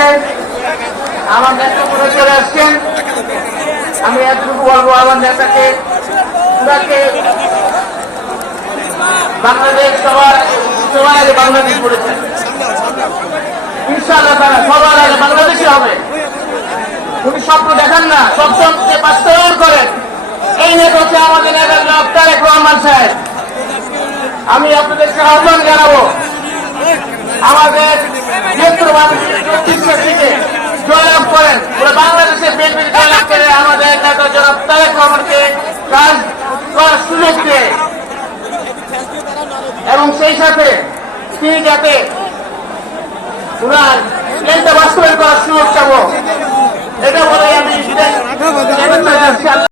সাথে আমার নেতা করে চলে আসছেন। আমি এতটুকু বলবো, আমার নেতাকে বাংলাদেশ সবার আগে বাংলাদেশ বলেছেন, ইনশাআল্লাহ তারা সবার আগে বাংলাদেশই হবে। উনি স্বপ্ন দেখান না, স্বপ্নকে বাস্তবায়ন করেন। এই নেতা হচ্ছে আমাদের নেতার নাম তারেক রহমান সাহেব। আমি আপনাদেরকে আহ্বান জানাবো, আমাদের জয়লাভ করেন, পুরো বাংলাদেশের বিএনপি জয়লাভ করে আমাদের নেতা জনাব তারেক রহমানকে কাজ করার সুযোগ দেয় এবং সেই সাথে তিনি যাতে ওনার প্ল্যানটা বাস্তবায়ন করার সুযোগ পাবো, এটা বলে আমি